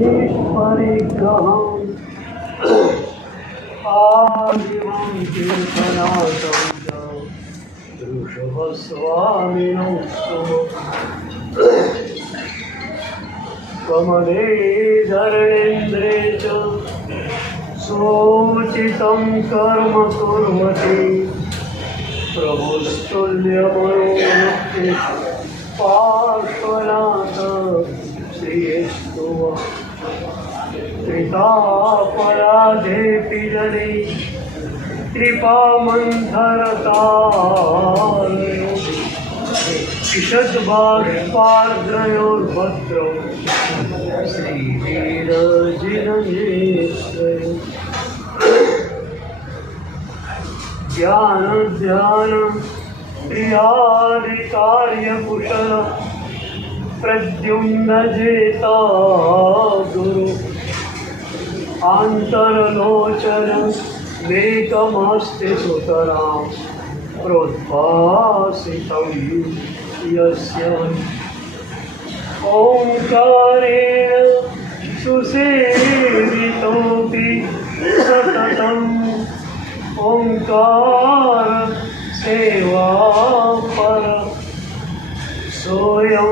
ईश्वरे गहं आदिवं कीर्तनादं ऋषभस्वामिनं कमले धरणेन्द्रे च सोचितं कर्म कुर्वति प्रभुस्तुल्यमनोमुक्ति पार्श्वनाथ श्रीस्तु कृतापराधेऽपि जने कृपामन्थरतारयो ईषद्बाष्पार्द्रयोर्भद्रौ श्रीवीरजिननेश्वरौ ज्ञान ध्यान प्रियादिकार्यकुशल प्रद्युम्न जेता गुरु आन्तरलोचन मेकमस्ति सुतरां प्रोद्भासितं यस्य ओंकारेण सुसेवितोऽपि सततम् ओंकार सेवा पर सोयं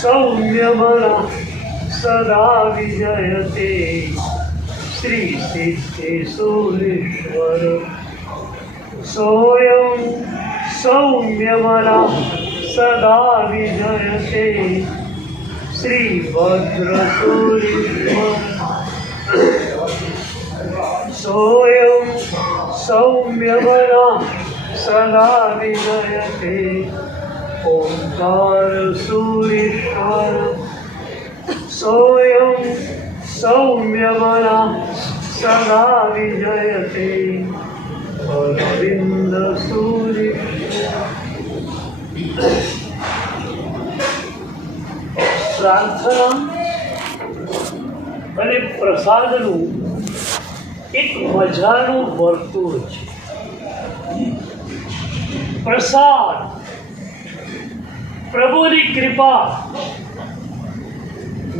सौम्यमन सदा विजयते श्री सिद्धेश्वरेश्वर सोयं सौम्यमन सदा विजयते श्री भद्रसूरीश्वर सोयं सौम्यमना सदा विजयते ओंकार सूरीश्वर सोयं सौम्यमना सदा विजयते अरविंद सूरीश्वर। प्रार्थना અને પ્રસાદનું એક મજાનું વર્તુળ છે. પ્રસાદ પ્રભુની કૃપા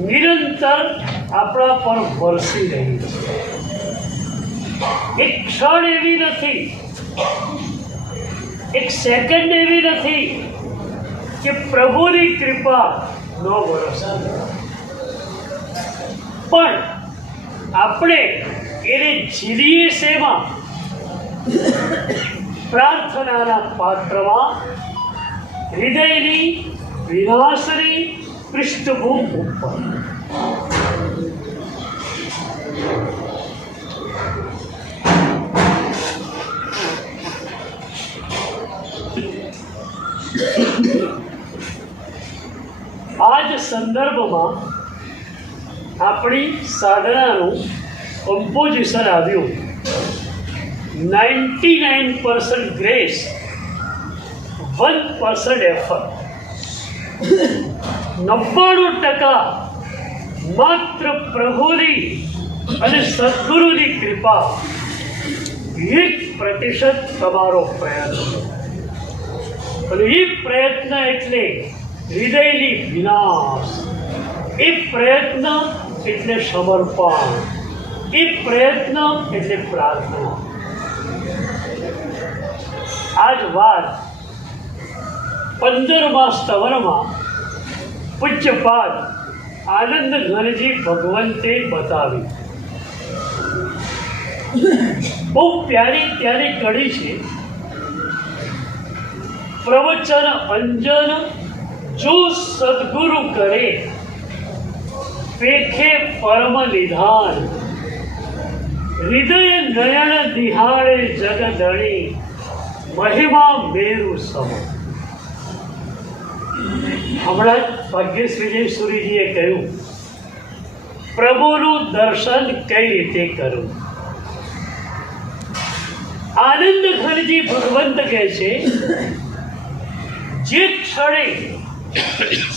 નિરંતર આપણા પર વરસી રહી છે. એક ક્ષણ એવી નથી, એક સેકન્ડ એવી નથી કે પ્રભુની કૃપા ન વરસે. પણ આપણે એને ઝીલીએ શેમાં? પ્રાર્થનાના પાત્રમાં હૃદયની વિનાશની પૃષ્ઠભૂમિ ઉપર. આ જ સંદર્ભમાં આપણી સાધનાનું કમ્પોઝિશન આવ્યું 99% ગ્રેસ 1% એફર્ટ. 99% માત્ર પ્રભુની અને સદગુરુની કૃપા, 1% તમારો પ્રયત્ન. અને એ પ્રયત્ન એટલે હૃદયની વિનાશ, એ પ્રયત્ન એટલે સમર્પણ, એ પ્રયત્ન એટલે પ્રાર્થના. આ જ વાત 15મા સ્તવનમાં પૂજ્યપાદ આનંદ ઘનજી ભગવંતે બતાવી. બહુ પ્યારી પ્યારી કડી છે. પ્રવચન અંજન જો સદગુરુ કરે, પેખે પરમ નિધાન. હૃદય નયન નિહાળે જગદણી, મહિમા મેરુ સમ. હમણાં જ ભાગ્યેશ વિજય સુરીજીએ કહ્યું, પ્રભુનું દર્શન કઈ રીતે કરવું. આનંદ ઘનજી ભગવંત કહે છે, જે ક્ષણે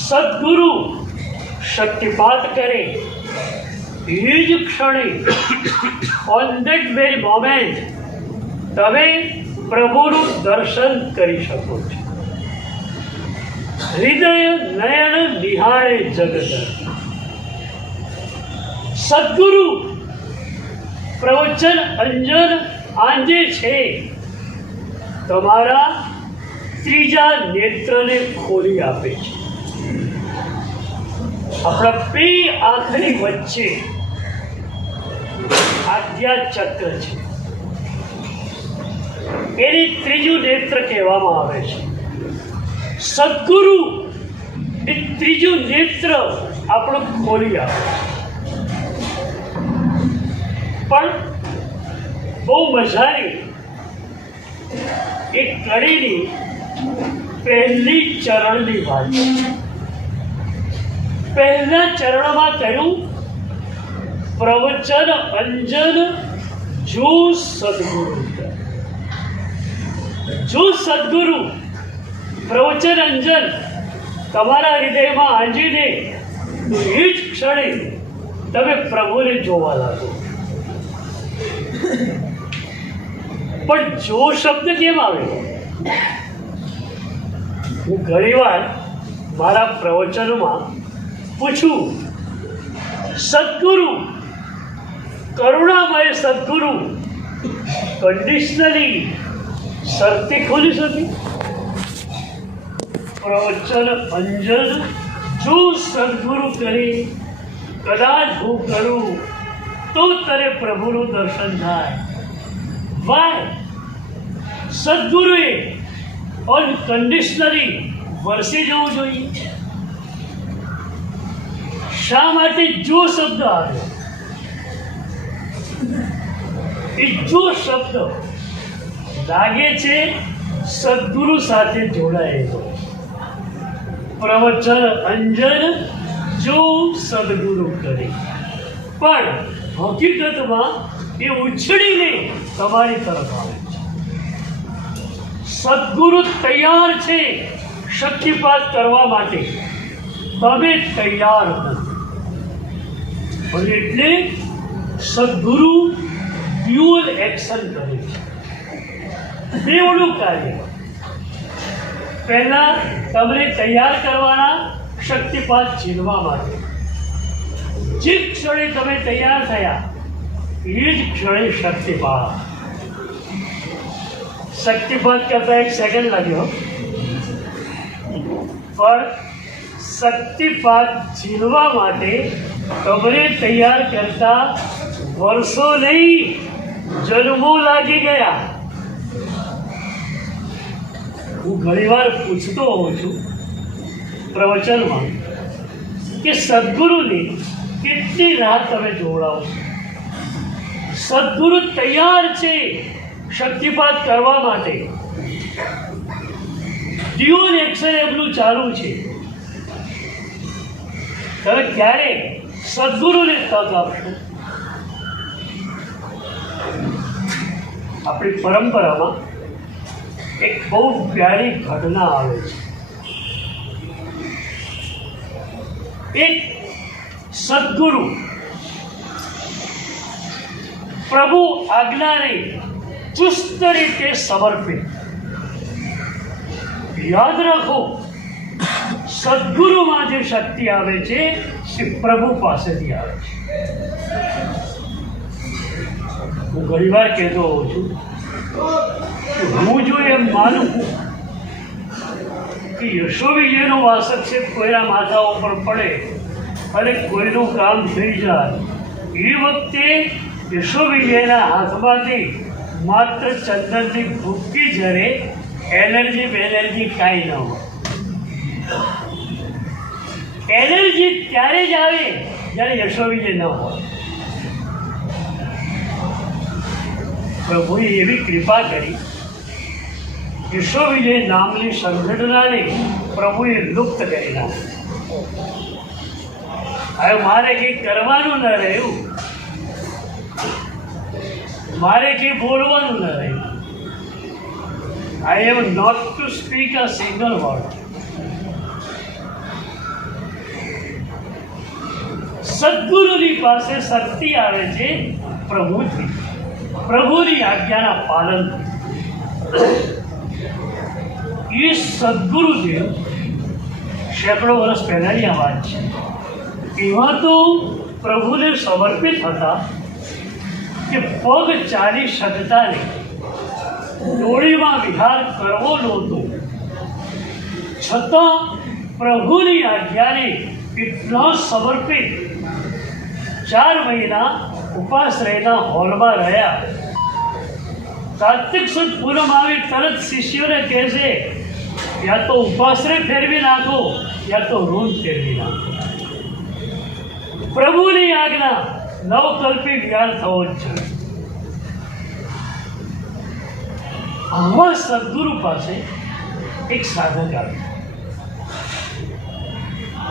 સદગુરુ શક્તિપાત કરે, એ જ ક્ષણે ઓન ધેટ વેરી મોમેન્ટ તમે પ્રભુનું દર્શન કરી શકો છો. હૃદય નયન નિહાળે જગત. સદગુરુ પ્રવચન અંજન આંજે છે તમારા ત્રીજા નેત્રને ખોલી આપે છે. આપણા બે આંખની વચ્ચે આજ્ઞા ચક્ર છે, એને ત્રીજું નેત્ર કહેવામાં આવે છે. સદગુરુ એ ત્રીજું નેત્ર આપણું ખોલી આપે છે. પણ બહુ મજાની એક કડીની પહેલી ચરણની વાત છે. પહેલા ચરણમાં કહ્યું પ્રવચન અંજન જો સદગુરુ. જો સદગુરુ પ્રવચન અંજન તમારા હૃદયમાં આંજીને તો એ જ ક્ષણે તમે પ્રભુને જોવા લાગો. પણ જો શબ્દ કેમ આવ્યો? હું ઘણીવાર મારા પ્રવચનોમાં પૂછું, સદગુરુ કરુણામય સદગુરુ કન્ડિશનલી શરતી ખોલી શકે? પ્રવચન અંજન જો સદગુરુ કરી કદાચ હું કરું તો તને પ્રભુનું દર્શન થાય. વાય? સદગુરુએ અનકન્ડિશનલી વરસી જવું જોઈએ. શા માટે જો શબ્દ આવ્યો? એ જો શબ્દ લાગે છે સદગુરુ સાથે જોડાયેલો. પ્રવચન અંજન જો સદગુરુ કરે, પણ હકીકતમાં એ ઉછળીને તમારી તરફ આવે છે. સદગુરુ તૈયાર છે શક્તિપાત કરવા માટે, તમે તૈયાર નથી. એટલે સદગુરુ ડ્યુઅલ એક્શન કરે છે, બેવડું કાર્ય. પહેલા તમને તૈયાર કરવાના શક્તિપાત ઝીલવા માટે. જે ક્ષણે તમે તૈયાર થયા એ જ ક્ષણે શક્તિપાત. શક્તિપાત કરતા 1 સેકન્ડ લાગ્યો, પણ શક્તિપાત ઝીલવા માટે તમને તૈયાર કરતા વર્ષો નહીં, જન્મો લાગી ગયા. હું ઘણીવાર પૂછતો હોઉં છું પ્રવચનમાં કે સદગુરુની કેટલી રાહ તમે જોડાવો? સદગુરુ તૈયાર છે શક્તિપાત કરવા માટે. ડ્યુઅલ એક્શન એમનું ચાલુ છે. તમે ક્યારે સદગુરુને તક આપશો? આપણી પરંપરામાં એક બહુ પ્યારી ઘટના આવે છે. એક સદગુરુ પ્રભુ આજ્ઞાને ચુસ્ત રીતે સમર્પિત. યાદ રાખો, સદગુરુમાં જે શક્તિ આવે છે એ પ્રભુ પાસેથી આવે છે. હું ઘણીવાર કહેતો હોઉં છું, હું જો એમ માનું કે યશોવિજયનો વાસક્ષેપ કોઈના માથા ઉપર પડે અને કોઈનું કામ થઈ જાય, એ વખતે યશોવિજયના હાથમાંથી માત્ર ચંદનની ભૂકી ઝરે, એનર્જી કાંઈ ન હોય. એનર્જી ત્યારે જ આવે જ્યારે યશોવિજય ન હોય. પ્રભુએ એવી કૃપા કરી, યશોવિજય નામની સંગઠનાને પ્રભુએ લુપ્ત કરી નાખી. હવે મારે કંઈ કરવાનું ન રહ્યું, મારે કંઈ બોલવાનું ન રહ્યું. I have not to speak a single word. સદગુરુની પાસે શક્તિ આવે છે પ્રભુથી, પ્રભુની આજ્ઞાના પાલન. એ સદગુરુદેવ સેંકડો વર્ષ પહેલાંની આ વાત છે. એવા તો પ્રભુને સમર્પિત હતા કે પગ ચાલી શકતા નહીં, ડોળીમાં વિહાર કરવો નહોતો, છતાં પ્રભુની આજ્ઞાને એટલા સમર્પિત 4 મહિના ઉપાશ્રયના હોલમાં રહ્યા. કાર્તિક સુદ પૂનમ આવી તરત શિષ્યોને કહેશે, યા તો ઉપાશ્રય ફેરવી નાખો, યા તો રૂમ ફેરવી નાખો. પ્રભુની આજ્ઞા નવકલ્પી વિહાર થવો જ છે. આવા સદગુરુ પાસે એક સાધક આવ્યો.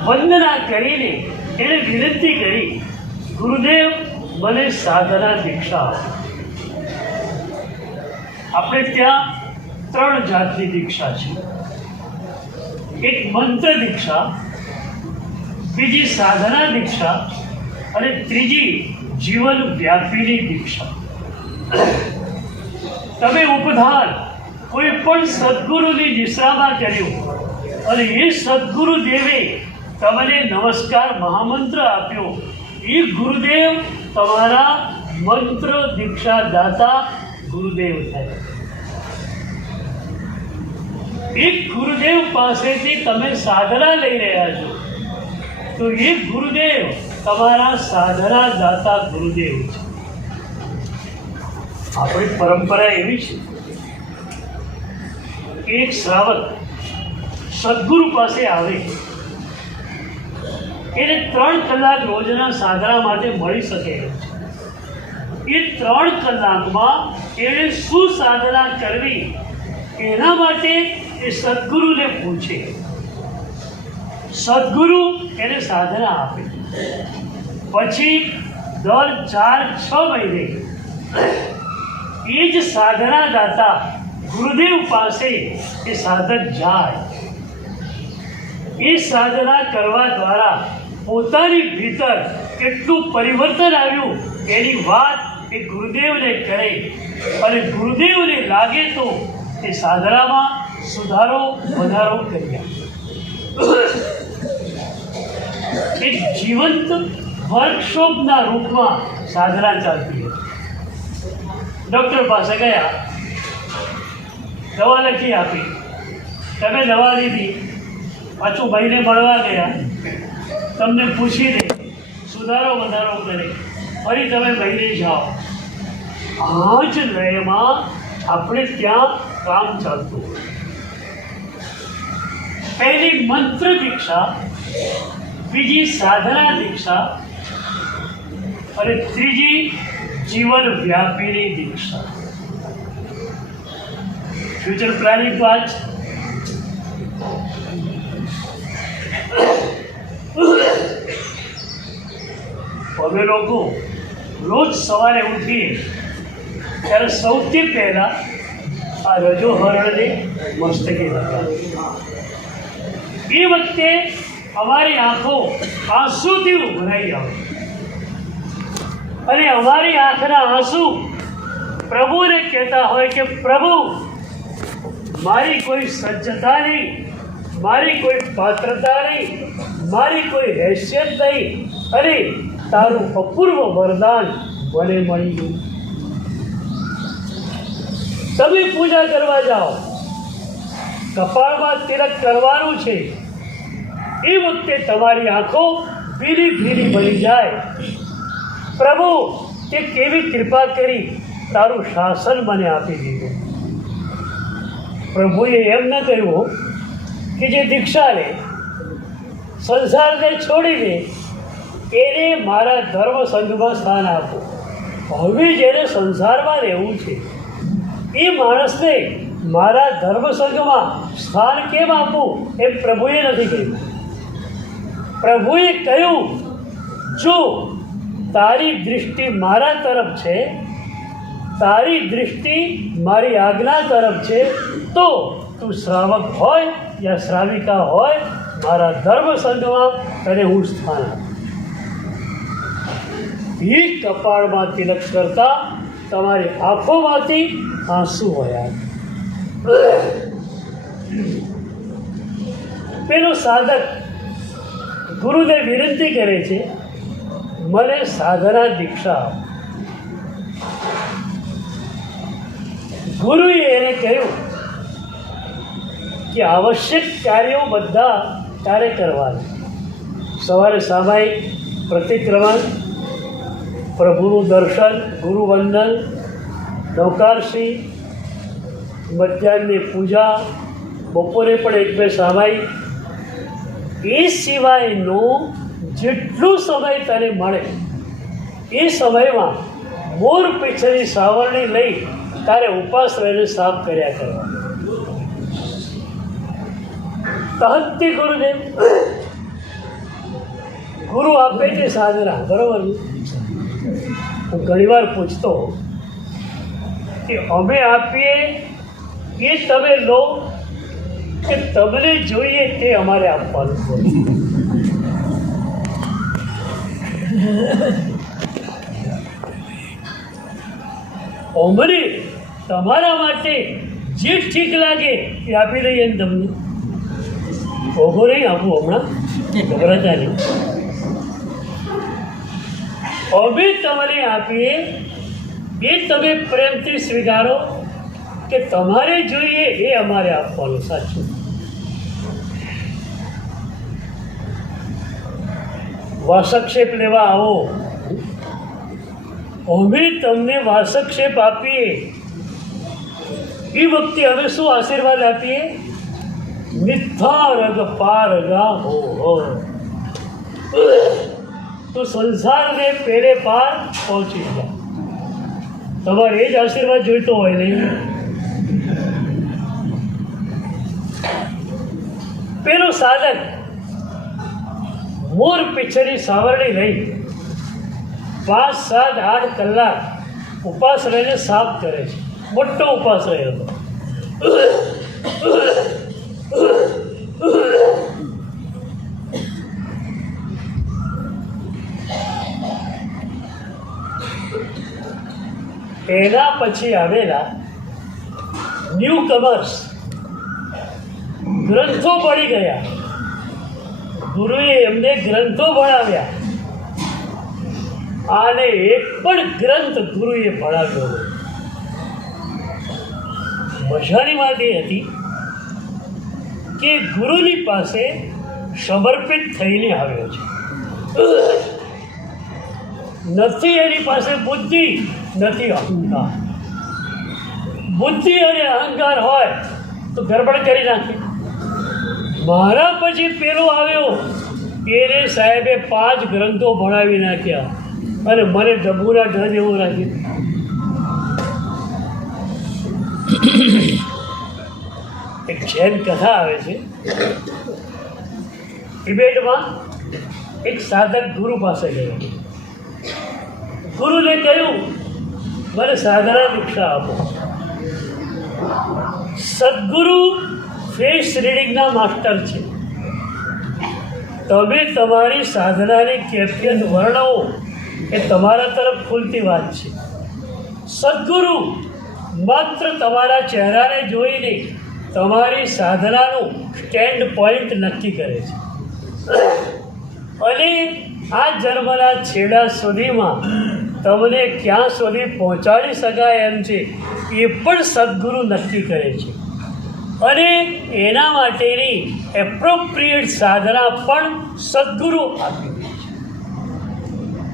વંદના કરીને એણે વિનંતી કરી, ગુરુદેવ મને સાધના દીક્ષા આપો. આપણે ત્યાં 3 જાતની દીક્ષા છે. એક મંત્ર દીક્ષા, બીજી સાધના દીક્ષા અને ત્રીજી જીવન વ્યાપીની દીક્ષા. તમે ઉપધાર કોઈ પણ સદગુરુની દિશામાં કર્યું અને એ સદગુરુ દેવે તમને નમસ્કાર મહામંત્ર આપ્યો, એ ગુરુદેવ તમારા મંત્ર દીક્ષા દાતા ગુરુદેવ થાય. એક ગુરુદેવ પાસેથી તમે સાધના લઈ રહ્યા છો તો એ ગુરુદેવ તમારા સાધના દાતા ગુરુદેવ છે. આપણી પરંપરા એવી છે કે એક શ્રાવક સદગુરુ પાસે આવે, એને 3 કલાક રોજના સાધના માટે મળી શકે. એ 3 કલાકમાં એણે શું સાધના કરવી એના માટે એ સદગુરુને પૂછે. સદગુરુ એને સાધના આપે. પછી દર 4-6 મહિને એ જ સાધના દાતા ગુરુદેવ પાસે એ સાધક જાય. એ સાધના કરવા દ્વારા પોતાની ભીતર કેટલું પરિવર્તન આવ્યું એની વાત એ ગુરુદેવને કરે અને ગુરુદેવને લાગે તો એ સાધનામાં સુધારો વધારો કરી આપે. એક જીવંત વર્કશોપના રૂપમાં સાધના ચાલતી હતી. ડૉક્ટર પાસે ગયા, દવા લખી આપી, તમે દવા લીધી, પાછું ભાઈને મળવા ગયા, તમને પૂછી દે, સુધારો વધારો કરે, ફરી તમે ભાઈને જાઓ. આ જ લયમાં આપણે ત્યાં કામ ચાલતું. પહેલી મંત્ર દીક્ષા, બીજી સાધના દીક્ષા અને ત્રીજી જીવન વ્યાપીની દીક્ષા. ફ્યુચર પ્લાનિંગ તો આજ અમે લોકો રોજ સવારે ઉઠીએ ત્યારે સૌથી પહેલાં આ રજો હરણને મસ્તકે લગાવીએ. એ વખતે અમારી આંખો આંસુથી ઉભરાઈ આવે અને અમારી આંખના આંસુ પ્રભુને કહેતા હોય કે પ્રભુ, મારી કોઈ સજ્જતા નહીં, મારી કોઈ પાત્રતા નહીં, મારી કોઈ હેસિયત નહીં, અને તારું અપૂર્વ વરદાન મને મળી ગયું. તમે પૂજા કરવા જાઓ, કપાળમાં તિલક કરવાનું છે, એ વખતે તમારી આંખો ભીરી ભીરી બની જાય. પ્રભુ, તે કેવી કૃપા કરી, તારું શાસન મને આપી દીધું. પ્રભુએ એમ ન કહ્યું કે જે દીક્ષા લે, સંસારને છોડી દે, એને મારા ધર્મ સંઘમાં સ્થાન આપો. હવે જેને સંસારમાં રહેવું છે એ માણસને મારા ધર્મ સંઘમાં સ્થાન કેમ આપવું એમ પ્રભુએ નથી કહ્યું. પ્રભુએ કહ્યું, જો તારી દૃષ્ટિ મારા તરફ છે, તારી દૃષ્ટિ મારી આજ્ઞા તરફ છે, તો તું શ્રાવક હોય યા શ્રાવિકા હોય, મારા ધર્મ સંઘમાં તને હું સ્થાન આપું. એ કપાળમાં તિલક કરતા તમારી આંખોમાંથી આંસુ વહ્યા. પેલો સાધક ગુરુને વિનંતી કરે છે મને સાધના દીક્ષા આપો. ગુરુએ એને કહ્યું કે આવશ્યક કાર્યો બધા તારે કરવાના. સવારે સામાયિક પ્રતિક્રમણ, પ્રભુનું દર્શન, ગુરુવંદન, નૌકારસી, મધ્યાહ્નની પૂજા, બપોરે પણ એક બે સામાયિક. એ સિવાયનું જેટલું સમય તને મળે એ સમયમાં મોર પીછળની સાવરણી લઈ તારે ઉપાશ્રયને સાફ કર્યા કરવા. તહંતી ગુરુદેવ, ગુરુ આપે છે સાધના, બરોબર. હું ઘણીવાર પૂછતો કે અમે આપીએ એ તમે લો કે તમને જોઈએ તે અમારે આપવાનું. અમને તમારા માટે જે ઠીક લાગે એ આપી દઈએ ને તમને. ઓઘો નહીં આપું હમણાં, ગભરાતા નહીં. અમે તમને આપીએ એ તમે પ્રેમથી સ્વીકારો કે તમારે જોઈએ એ અમારે આપવાનું. સાચું. વાસક્ષેપ લેવા આવો, અમે તમને વાસક્ષેપ આપીએ એ વખતે અમે શું આશીર્વાદ આપીએ? મિથ્યા રગ પારગા હો, તો સંસારને પેરે પાર પહોંચી જાય. તમારે એ જ આશીર્વાદ જોઈતો હોય નહીં. પેલો સાધક મોર પીછળની સાવરણી લઈ 5, 7, 8 કલાક ઉપાશ્રયને સાફ કરે છે. મોટો ઉપાશ્રય હતો. એના પછી આવેલા ન્યૂ કમર્સ ગ્રંથો પડી ગયા. ગુરુએ એમને ગ્રંથો ભણાવ્યા અને એક પણ ગ્રંથ ગુરુએ ભણાવ્યો નહીં. મજાની વાત એ હતી કે ગુરુની પાસે સમર્પિત થઈને આવ્યો છે. નથી એની પાસે બુદ્ધિ, નથી અહંકાર. બુદ્ધિ અને અહંકાર હોય તો ગરબડ કરી નાખે. મારા પછી પેલો આવ્યો, એને સાહેબે 5 ગ્રંથો ભણાવી નાખ્યા અને મને ડબુરા ઢ જેવું રાખી. એક જૈન કથા આવે છે. તિબેટમાં એક સાધક ગુરુ પાસે ગયો. ગુરુને કહ્યું, મને સાધના દીક્ષા આપો. સદગુરુ ફેસ રીડિંગના માસ્ટર છે. તમે તમારી સાધનાની કેફિયત વર્ણવો એ તમારા તરફ ખુલતી વાત છે. સદગુરુ માત્ર તમારા ચહેરાને જોઈને તમારી સાધનાનું સ્ટેન્ડ પોઈન્ટ નક્કી કરે છે અને આ જન્મના છેડા સુધીમાં તમને ક્યાં સુધી પહોંચાડી શકાય એમ છે એ પણ સદગુરુ નક્કી કરે છે અને એના માટેની એપ્રોપ્રિએટ સાધના પણ સદગુરુ આપી દે છે.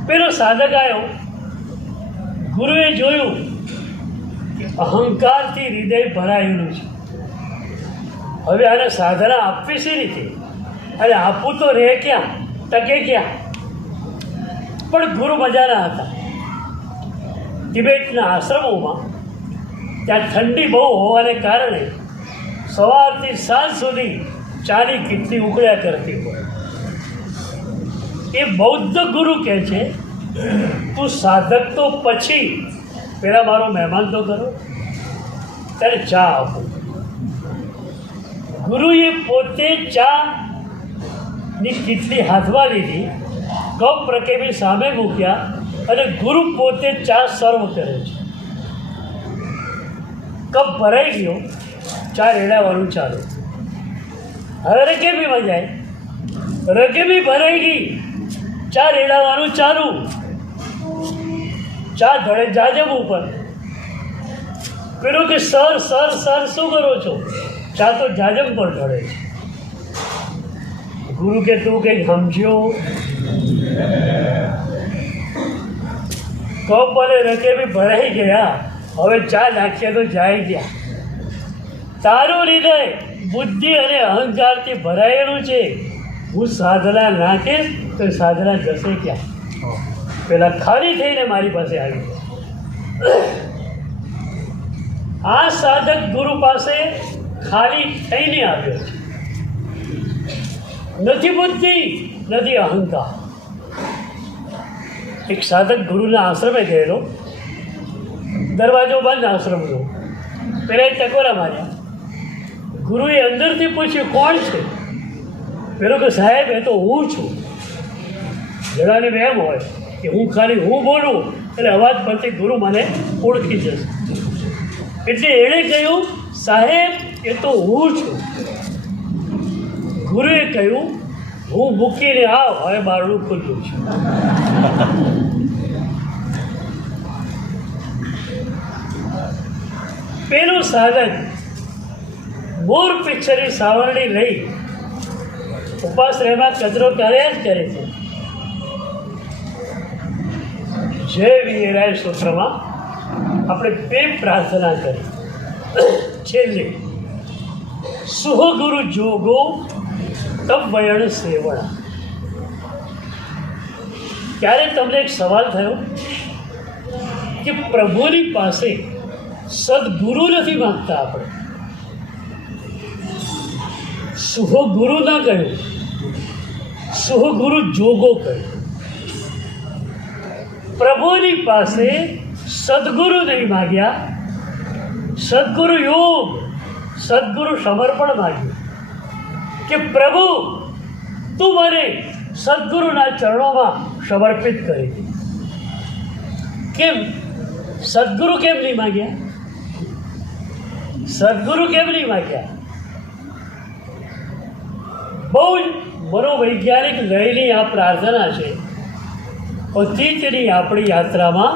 પેલો સાધક આવ્યો, ગુરુએ જોયું કે અહંકારથી હૃદય ભરાયેલું છે. હવે આને સાધના આપવી શી રીતે? અને આપવું તો રહે ક્યાં, ટકે ક્યાં? પણ ગુરુ મજાના હતા. તિબેટના આશ્રમોમાં ત્યાં ઠંડી બહુ હોવાને કારણે સવારથી સાંજ સુધી ચાની કીટલી ઉકળ્યા કરતી હોય. એ બૌદ્ધ ગુરુ કહે છે, તું સાધક તો પછી પહેલાં મારો મહેમાન તો કરો, ત્યારે ચા આપો. ગુરુએ પોતે ચાની કીટલી હાથમાં લીધી, કપ રકેબી સામે મૂક્યા અને ગુરુ પોતે ચા સર્વ કરે છે. કપ ભરાઈ ગયો, ચા રેડાવાનું ચાલુ. હવે રકેબીમાં જાય, રકેબી ભરાઈ ગઈ, ચા રેડાવાનું ચાલુ, ચા ઢળે જાજમ ઉપર. પેલું કે સર સર સર શું કરો છો? ચા તો જાજમ પર ઢળે છે. ગુરુ કે તું કંઈક સમજ્યો? કપ અને રકે બી ભરાઈ ગયા, હવે ચા નાખીએ તો જાય ગયા. તારું હૃદય બુદ્ધિ અને અહંકારથી ભરાયેલું છે. હું સાધના નાખીશ તો સાધના જશે ક્યાં? પેલા ખાલી થઈને મારી પાસે આવી જાય. આ સાધક ગુરુ પાસે ખાલી થઈને આવ્યો છે. નથી બુદ્ધિ, નથી અહંકાર. એક સાધક ગુરુના આશ્રમે ગયેલો, દરવાજો બંધ આશ્રમનો. પેલા ટકોરા માર્યા. ગુરુએ અંદરથી પૂછ્યું, કોણ છે? પેલો કે સાહેબ એ તો હું છું. જણાને એમ હોય કે હું ખાલી હું બોલું એટલે અવાજ પરથી ગુરુ મને ઓળખી જશે. એટલે એણે કહ્યું, સાહેબ એ તો હું છું. ગુરુએ કહ્યું, હું મૂકીને આવ, હવે બારણું ખુલ્લું છે. પેલું સાધક મોર પિક્ચરની સાવરણી લઈ ઉપાશ્રયમાં કચરો કર્યા જ કરે છે. જય વીરાય સૂત્રમાં આપણે બે પ્રાર્થના કરી. છેલ્લે સુહ ગુરુ જોગો તબ વયણ સેવણા. ત્યારે તમને એક સવાલ થયો કે પ્રભુની પાસે સદગુરુ નથી માગતા આપણે. સુહ ગુરુ ના કહ્યું, સુહ ગુરુ જોગો કહ્યું. પ્રભુની પાસે સદગુરુ નહીં માગ્યા, સદગુરુ યોગ, સદગુરુ સમર્પણ માગ્યું કે પ્રભુ તું મને સદગુરુના ચરણોમાં સમર્પિત કરી દે. કેમ સદગુરુ કેમ નહીં માગ્યા? સદગુરુ કેમ નહીં માગ્યા? બહુ જ મનોવૈજ્ઞાનિક લયની આ પ્રાર્થના છે. અતીતની આપણી યાત્રામાં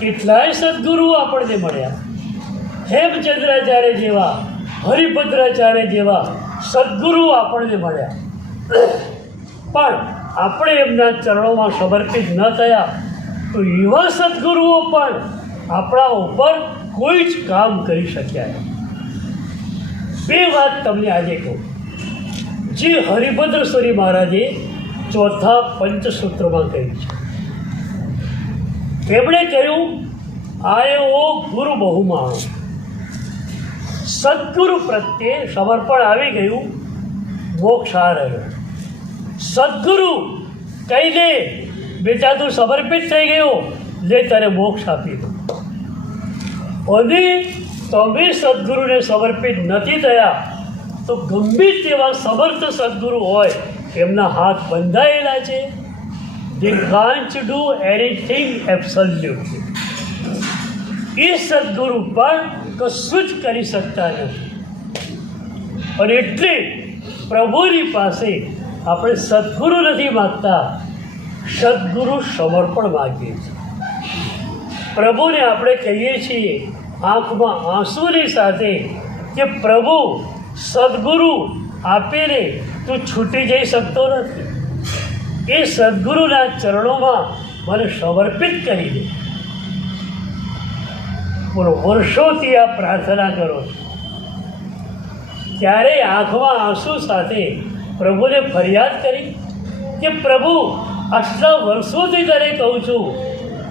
કેટલાય સદગુરુઓ આપણને મળ્યા. હેમચંદ્રાચાર્ય જેવા, હરિભદ્રાચાર્ય જેવા સદગુરુઓ આપણને મળ્યા. પણ આપણે એમના ચરણોમાં સમર્પિત ન થયા તો એવા સદગુરુઓ પણ આપણા ઉપર કોઈ જ કામ કરી શક્યા નહીં. બે વાત તમને આજે કહું જે હરિભદ્રેશ્વરી મહારાજે ચોથા પંચસૂત્રમાં કહી છે. તેમણે કહ્યું, આયો ગુરુ બહુમાણો. સદગુરુ પ્રત્યે સમર્પણ આવી ગયું, મોક્ષ આ રહ્યો. સદગુરુ કહી દે, બેટા તું સમર્પિત થઈ ગયો, લે તને મોક્ષ આપી દો. અને તમે સદગુરુને સમર્પિત નથી થયા તો ગંભીર તેવા સમર્થ સદગુરુ હોય એમના હાથ બંધાયેલા છે. they can't do anything absolutely. એ સદગુરુ પણ કશું જ કરી શકતા નથી. અને એટલે પ્રભુની પાસે આપણે સદગુરુ નથી માગતા, સદગુરુ સમર્પણ માગીએ છીએ. પ્રભુને આપણે કહીએ છીએ આંખમાં આંસુની સાથે કે પ્રભુ સદગુરુ આપીને તું છૂટી જઈ શકતો નથી. એ સદગુરુના ચરણોમાં મને સમર્પિત કરી દે. બોલો, વર્ષોથી આ પ્રાર્થના કરો છો, ક્યારેય આંખમાં આંસુ સાથે પ્રભુને ફરિયાદ કરી કે પ્રભુ આટલા વર્ષોથી તને કહું છું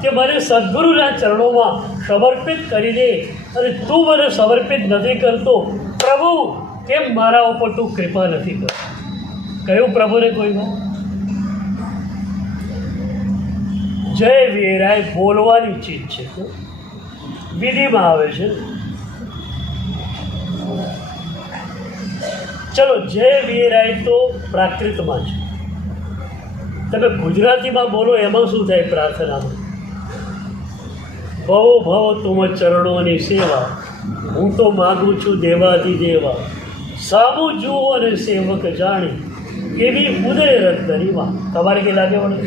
કે મને સદગુરુના ચરણોમાં સમર્પિત કરી દે અને તું મને સમર્પિત નથી કરતો. પ્રભુ કેમ મારા ઉપર તું કૃપા નથી કરતો? કહ્યું પ્રભુને કોઈ વાત? જય વીરાય બોલવાની ચીજ છે, વિધિમાં આવે છે. ચલો, જય વીરાય તો પ્રાકૃતમાં છે. તમે ગુજરાતીમાં બોલો એમાં શું થાય પ્રાર્થનામાં? ભવો ભવ તુમ ચરણોની સેવા, હું તો માગું છું દેવાથી દેવા. સામું જુઓ અને સેવક જાણી, એવી ઉદય રત્નની વાત તમારે કઈ લાગે વળે?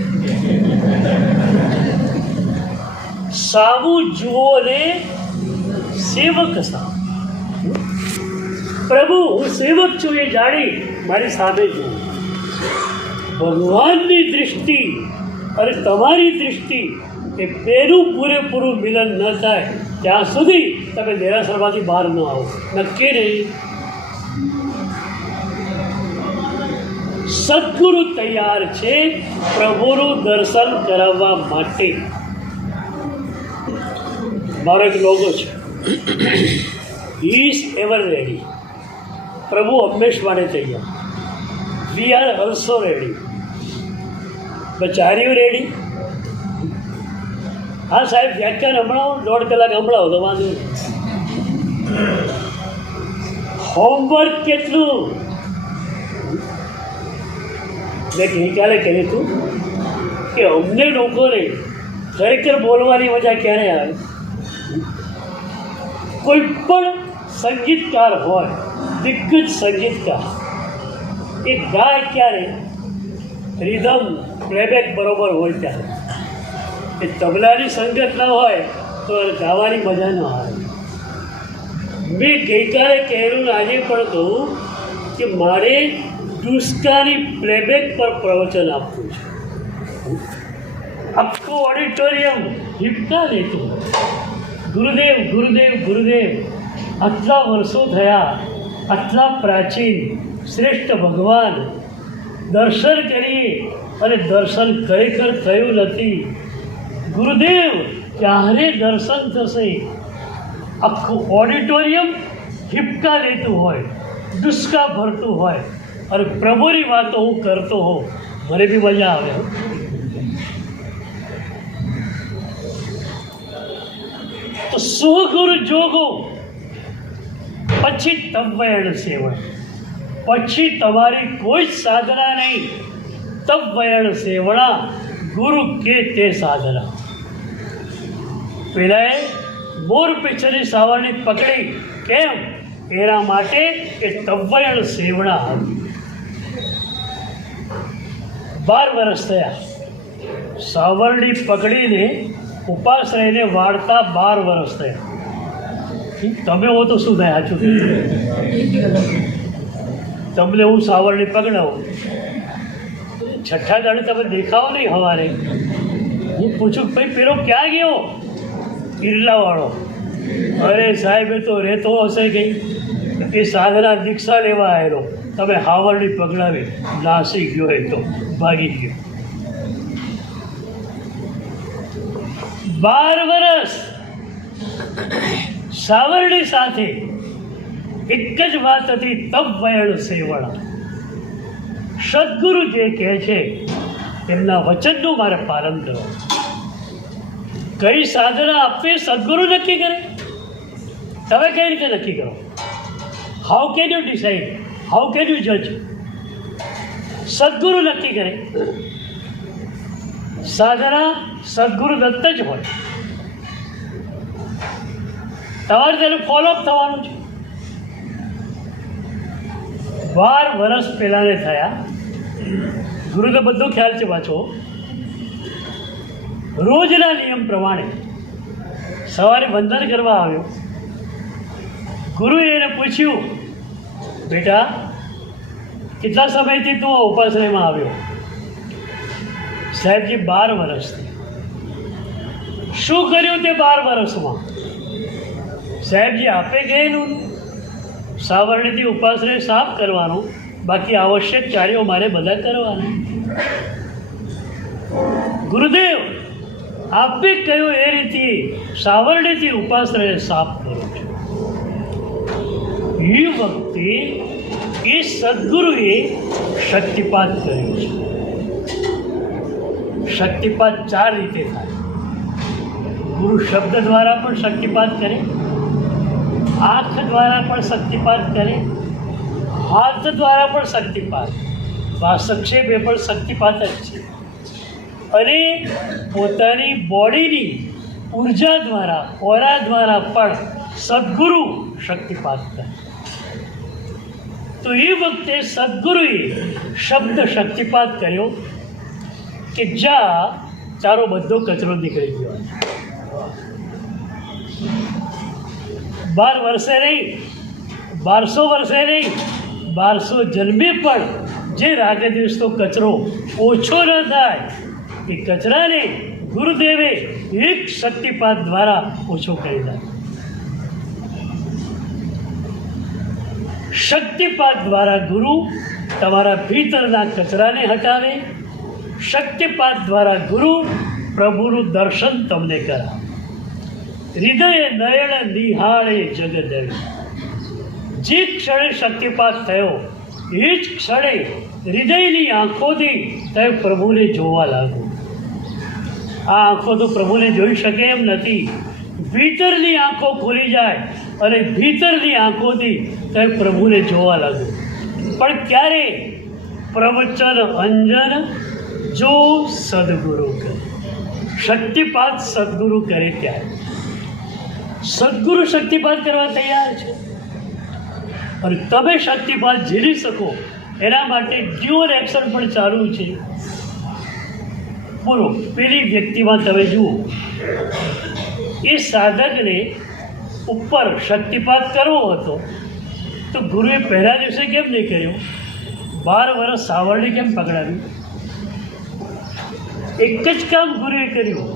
સાવું જુઓ ને સેવક સા. પ્રભુ હું સેવક છું એ જાણી મારી સામે જુઓ. ભગવાનની દૃષ્ટિ અને તમારી દૃષ્ટિ એ બેનું પૂરેપૂરું મિલન ન થાય ત્યાં સુધી તમે દેરાસરમાંથી બહાર ન આવો. નક્કી નહીં. સદગુરુ તૈયાર છે પ્રભુનું દર્શન કરાવવા માટે. મારો એક લોગો છે, હી ઇઝ એવર રેડી. પ્રભુ હંમેશ માટે તૈયાર. We are also ready. But are you ready? હા સાહેબ, વ્યાખ્યાન હમણાં 1.5 કલાક હમણાં તો વાંધો નહીં. હોમવર્ક કેટલું? મેં ગઈકાલે કહ્યું હતું કે અમને લોકોને ખરેખર બોલવાની મજા ક્યારે આવે? કોઈ પણ સંગીતકાર હોય, દિગ્ગજ સંગીતકાર, એ ગાય ક્યારે? રિધમ પ્લેબેક બરોબર હોય ત્યારે. એ તબલાની સંગત ન હોય તો ગાવાની મજા ન આવે. મેં ગઈકાલે કહેલું આજે પણ કહું કે મારે દુષ્કાની પ્લેબેક પર પ્રવચન આપવું છે. આખું ઓડિટોરિયમ હિપકા લેતું. ગુરુદેવ ગુરુદેવ ગુરુદેવ, આટલા વર્ષો થયા, આટલા પ્રાચીન શ્રેષ્ઠ ભગવાન દર્શન કરીએ અને દર્શન ખરેખર થયું નથી. ગુરુદેવ ક્યારે દર્શન થશે? આખું ઓડિટોરિયમ હિપકા લેતું હોય, દુષ્કા ભરતું હોય અને પ્રભુની વાતો હું કરતો હોઉં, મને બી મજા આવે. તો સુગુરુ જોગો પછી તવયણ સેવન. પછી તમારી કોઈ જ સાધના નહીં. તવયણ સેવણા ગુરુ કે તે સાધના. પેલાએ મોર પીછની સાવરણી પકડી. કેમ? એના માટે એ તવયણ સેવણા હતી. 12 વર્ષ થયા સાવરણી પકડીને ઉપાશ્રયને વાળતા. 12 વર્ષ થયા. તમે હો તો શું થાય? સાચું તમને હું સાવરણી પકડાવું, 6ઠ્ઠા દાડે તમે દેખાવો નહીં. સવારે હું પૂછું ભાઈ પેલો ક્યાં ગયો? કિલ્લાવાળો. અરે સાહેબ એ તો રહેતો હશે કંઈ, એ સાધના દીક્ષા લેવા આવેલો. તમે સાવરણી પકડાવી, નાસી ગયો, એ તો ભાગી ગયો. 12 વર્ષ સાવરણી સાથે એક જ વાત હતી, તવયણ સેવણા. સદગુરુ જે કહે છે એમના વચનનું મારે પાલન કરવું. કઈ સાધના આપવી સદગુરુ નક્કી કરે. તમે કઈ રીતે નક્કી કરો? How can you decide? How can you જજ? સદગુરુ નક્કી કરે. સાધના સદગુરુ દત્ત જ હોય. તમારે તેનું ફોલોઅપ થવાનું છે. 12 વર્ષ પહેલાંને થયા. ગુરુને બધો ખ્યાલ છે. પાછો રોજના નિયમ પ્રમાણે સવારે વંદન કરવા આવ્યો. ગુરુએ એને પૂછ્યું, બેટા કેટલા સમયથી તું ઉપાશ્રયમાં આવ્યો? સાહેબજી 12 વર્ષથી. શું કર્યું તે 12 વર્ષમાં? સાહેબજી આપે ગયેલું સાવરણીથી ઉપાશ્રય સાફ કરવાનો, બાકી આવશ્યક કાર્યો મારે બધા કરવાના. ગુરુદેવ આપે કહ્યું એ રીતે સાવરણીથી ઉપાશ્રય સાફ કરું છું. એ વખતે એ સદગુરુએ શક્તિપાત કર્યો છે. શક્તિપાત 4 રીતે થાય. ગુરુ શબ્દ દ્વારા પણ શક્તિપાત કરે, આંખ દ્વારા પણ શક્તિપાત કરે, હાથ દ્વારા પણ શક્તિપાત. વાસક્ષેપ એ પણ શક્તિપાત જ છે. અને પોતાની બોડીની ઉર્જા દ્વારા, ઓરા દ્વારા પણ સદગુરુ શક્તિપાત કરે. તો એ વખતે સદગુરુએ શબ્દ શક્તિપાત કર્યો કે જ્યાં તારો બધો કચરો નીકળી ગયો. 12 વર્ષે નહીં, 1200 વર્ષે નહીં, 1200 જન્મે પણ જે રાગદ્વેષનો કચરો ઓછો ન થાય એ કચરાને ગુરુદેવે એક શક્તિપાત દ્વારા ઓછો કરી નાખ્યો. શક્તિપાત દ્વારા ગુરુ તમારા ભીતરના કચરાને હટાવે. શક્તિપાત દ્વારા ગુરુ પ્રભુનું દર્શન તમને કરાવે. હૃદય નયન નિહાળે જગદળ. જે ક્ષણે શક્તિપાત થયો એ જ ક્ષણે હૃદયની આંખોથી તમે પ્રભુને જોવા લાગો. આ આંખો તો પ્રભુને જોઈ શકે એમ નથી. ભીતરની આંખો ખુલી જાય અને ભીતરની આંખોથી તમે પ્રભુને જોવા લાગો. પણ ક્યારે? પ્રવચન અંજન જો સદગુરુ કરે. શક્તિપાત સદગુરુ કરે ત્યારે. સદગુરુ શક્તિપાત કરવા તૈયાર છે અને તમે શક્તિપાત ઝીલી શકો એના માટે ડ્યુઅલ એક્શન પણ ચાલુ છે. બોલો, પેલી વ્યક્તિમાં તમે જુઓ, એ સાધકને ઉપર શક્તિપાત કરવો હતો તો ગુરુએ પહેલા દિવસે કેમ નહીં કર્યો? 12 વર્ષ સાવરણી કેમ પકડાવી? એક જ કામ ગુરુએ કર્યું.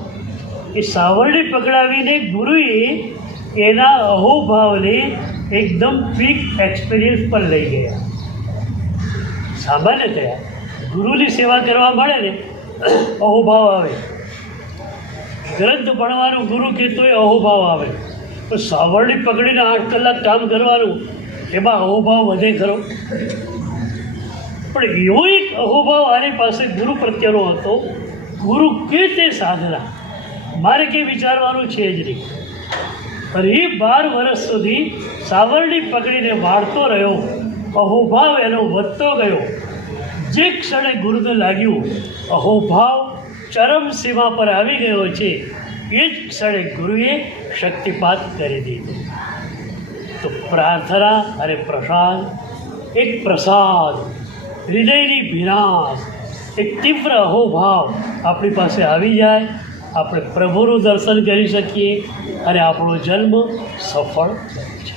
એ સાવરણી પકડાવીને ગુરુએ એના અહોભાવને એકદમ પીક એક્સપિરિયન્સ પર લઈ ગયા. સામાન્યતયા ગુરુની સેવા કરવા મળે ને અહોભાવ આવે. ગ્રંથ ભણવાનું ગુરુ કહેતો એ અહોભાવ આવે. તો સાવરણી પકડીને 8 કલાક કામ કરવાનું, એમાં અહોભાવ વધે ખરો? પણ એવો એક અહોભાવ આની પાસે ગુરુ પ્રત્યેનો હતો. ગુરુ કે તે સાધના મારે કંઈ વિચારવાનું છે જ નહીં. અને એ 12 વર્ષ સુધી સાવરણી પકડીને વાળતો રહ્યો. અહોભાવ એનો વધતો ગયો. જે ક્ષણે ગુરુને લાગ્યું અહોભાવ ચરમ સીમા પર આવી ગયો છે, એ જ ક્ષણે ગુરુએ શક્તિપાત કરી દીધો. તો પ્રાર્થના અને પ્રસાદ, એક પ્રસાદ, હૃદયની ભીનાશ, એક તીવ્ર અહોભાવ આપણી પાસે આવી જાય, આપણે પ્રભુનું દર્શન કરી શકીએ અને આપણો જન્મ સફળ થાય છે.